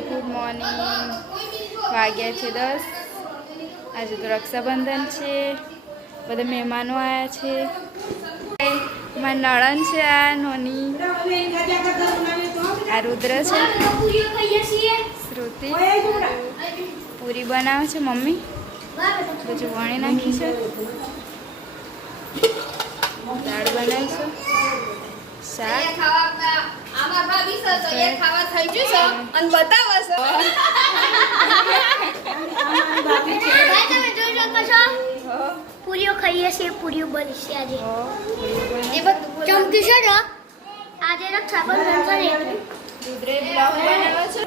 Good morning. વાગ્યા છે 10. આજે તો રક્ષાબંધન છે. બધા મહેમાનો આવ્યા છે. મારી નણંદ છે. આ નોની આ રુદ્ર છે. શ્રુતિ પૂરી બનાવે છે મમ્મી. પછી વણી નાખી છે. દાળ બનાવી છે. શાક પૂરીઓ ખાઈએ છીએ. પૂરીઓ બની છે આજે. એ બધું ચમકી છે ને. આજે રક્ષાબંધન છે. રુદ્રે બ્લોગ બનાવ્યો છે.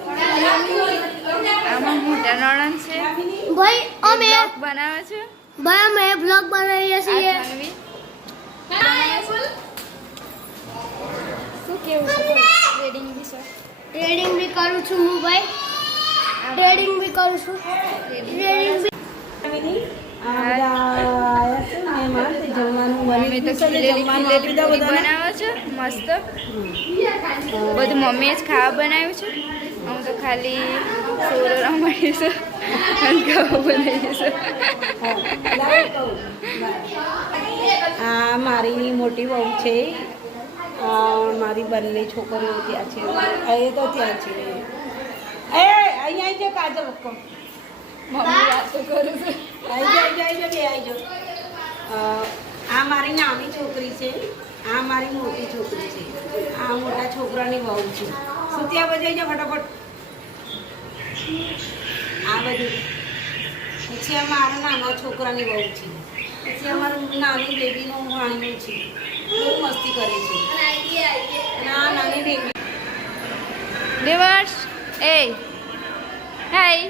આમાં મોટા નણંદ છે. ભાઈ અમે બ્લોગ બનાવે છે. ભાઈ અમે બ્લોગ બનાવીએ છીએ. શું કેવું છે ટ્રેડિંગ વિશે? ટ્રેડિંગ બી કરું છું હું ભાઈ. ટ્રેડિંગ બી કરું છું. ટ્રેડિંગ બી મમ્મી તો ખીલેલી પૂરી બનાવે છે મસ્ત. બધું મમ્મીએ જ ખાવા બનાવ્યું છે. હું તો ખાલી સોરો રમાડી છું અને ખાવા બનાવી છું. આ મારી મોટી વહુ છે. મારી બંને છોકરીઓ ત્યાં છે. એ તો ત્યાં છે. અહીંયા આવી જાઓ કાજલ બક્કો. મમ્મી વાતો કરું છું. આવી જાઓ. આ મારી નાની છોકરી છે. આ મારી મોટી છોકરી છે. આ મોટા છોકરાની વહુ છે. શું ત્યાં બજાઈ જાઓ ફટાફટ. આ બધું પછી આ મારા નાના છોકરાની વહુ છે. પછી અમારું નાની બેબીનું વાણિયું છે. બહુ મસ્તી કરે છે. અને આ નાની બેબી દેવર્ષ એ હાય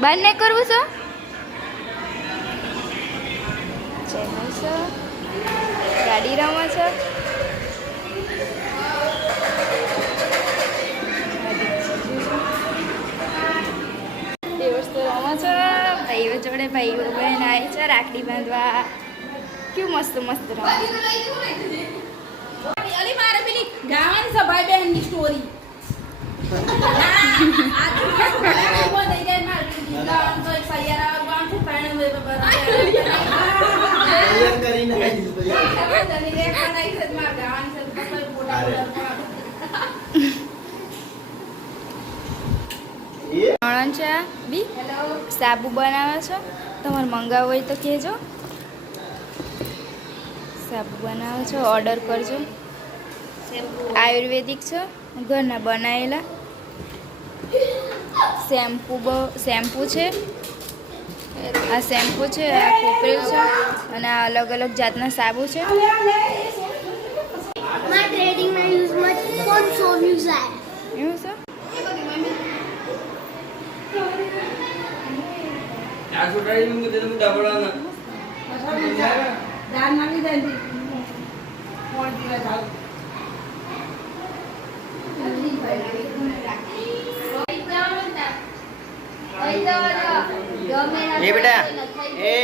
બાર નહીં કરવું છો? ચેનલ છે. ગાડી રમે છે. દેવર્ષ તો રમે છે. ભાઈઓ જોડે ભાઈઓ બહેન આવે છે રાખડી બાંધવા. કેવું મસ્ત મસ્ત રમે. અલી મારે પેલી ગાવાની સભાઈ બહેનની સ્ટોરી નણંદ છે બી સાબુ બનાવે છે. તમારે મંગાવવું હોય તો કહેજો. સાબુ બનાવે છે. ઓર્ડર કરજો. આયુર્વેદિક છે. ઘરના બનાવેલા શેમ્પૂ છે. આ શેમ્પૂ છે. આ કોપરેલ છે. અને આ અલગ અલગ જાતના સાબુ છે. મારા ટ્રેડિંગના યુઝમાં 500 વ્યૂઝ આવ્યા. એવું છે. દાન માંગી દે. એ બેટા એ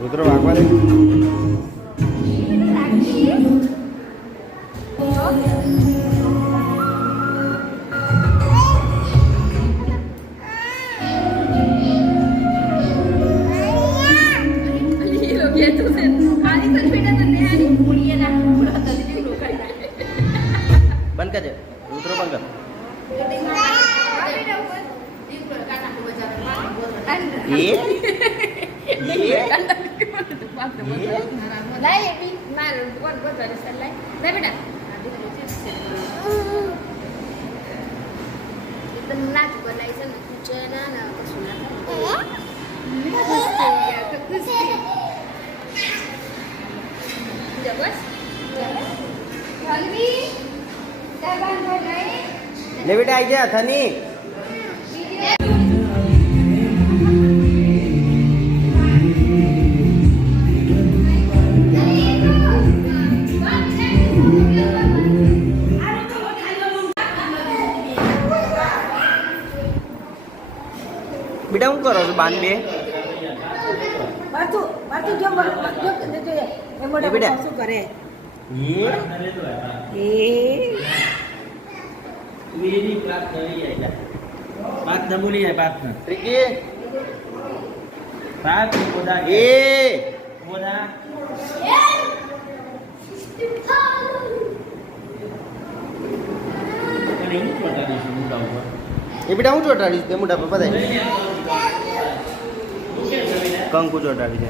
રુદ્ર વાગવા દે. બંધ કરજે રુદ્ર બંધ કર. લે બેટા આવી જા થની. બેટા શું કરો છો બાન બે મારતું જો એ મોટા એ બેટા. શું કરે એ ટ્રીકી એ એ બેટા હું ચોટાડીશ તે મોટા પપ્પા કંકુ ચોટાડી છે